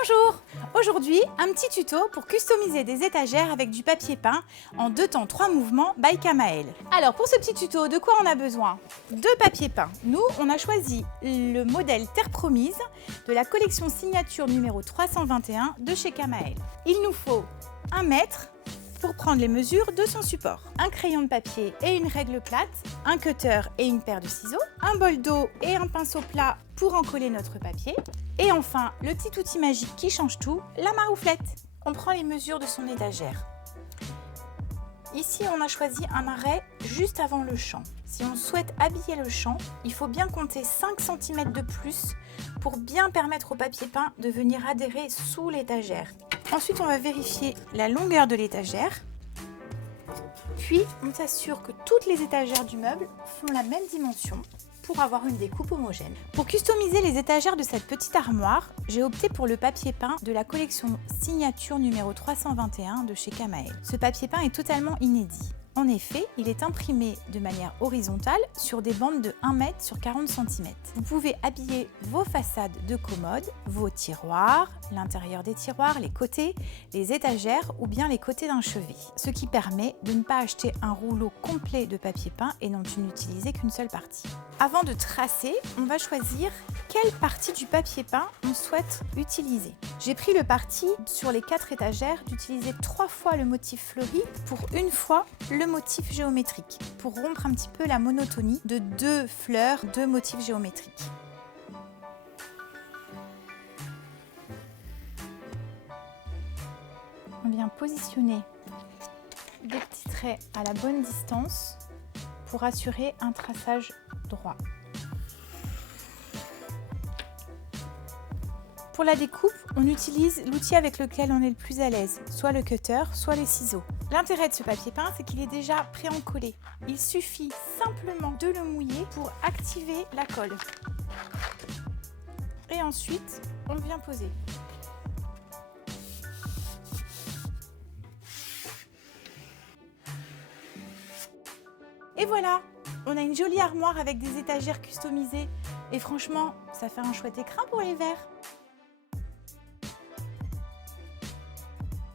Bonjour! Aujourd'hui, un petit tuto pour customiser des étagères avec du papier peint en 2 temps 3 mouvements by Kamael. Alors pour ce petit tuto, de quoi on a besoin? De papier peint. Nous, on a choisi le modèle Terre Promise de la collection signature numéro 321 de chez Kamael. Il nous faut 1 mètre pour prendre les mesures de son support, un crayon de papier et une règle plate, un cutter et une paire de ciseaux, un bol d'eau et un pinceau plat pour encoller notre papier, et enfin le petit outil magique qui change tout, la marouflette. On prend les mesures de son étagère. Ici, on a choisi un arrêt juste avant le champ. Si on souhaite habiller le champ, il faut bien compter 5 cm de plus pour bien permettre au papier peint de venir adhérer sous l'étagère. Ensuite, on va vérifier la longueur de l'étagère. Puis, on s'assure que toutes les étagères du meuble font la même dimension pour avoir une découpe homogène. Pour customiser les étagères de cette petite armoire, j'ai opté pour le papier peint de la collection signature numéro 321 de chez Kamael. Ce papier peint est totalement inédit. En effet, il est imprimé de manière horizontale sur des bandes de 1 m sur 40 cm. Vous pouvez habiller vos façades de commodes, vos tiroirs, l'intérieur des tiroirs, les côtés, les étagères ou bien les côtés d'un chevet. Ce qui permet de ne pas acheter un rouleau complet de papier peint et n'en utiliser qu'une seule partie. Avant de tracer, on va choisir quelle partie du papier peint on souhaite utiliser. J'ai pris le parti sur les 4 étagères d'utiliser 3 fois le motif fleuri pour 1 fois le motif géométrique, pour rompre un petit peu la monotonie de 2 fleurs, 2 motifs géométriques. On vient positionner des petits traits à la bonne distance pour assurer un traçage droit. Pour la découpe, on utilise l'outil avec lequel on est le plus à l'aise, soit le cutter, soit les ciseaux. L'intérêt de ce papier peint, c'est qu'il est déjà pré-encollé. Il suffit simplement de le mouiller pour activer la colle. Et ensuite, on vient poser. Et voilà, on a une jolie armoire avec des étagères customisées. Et franchement, ça fait un chouette écrin pour les verres.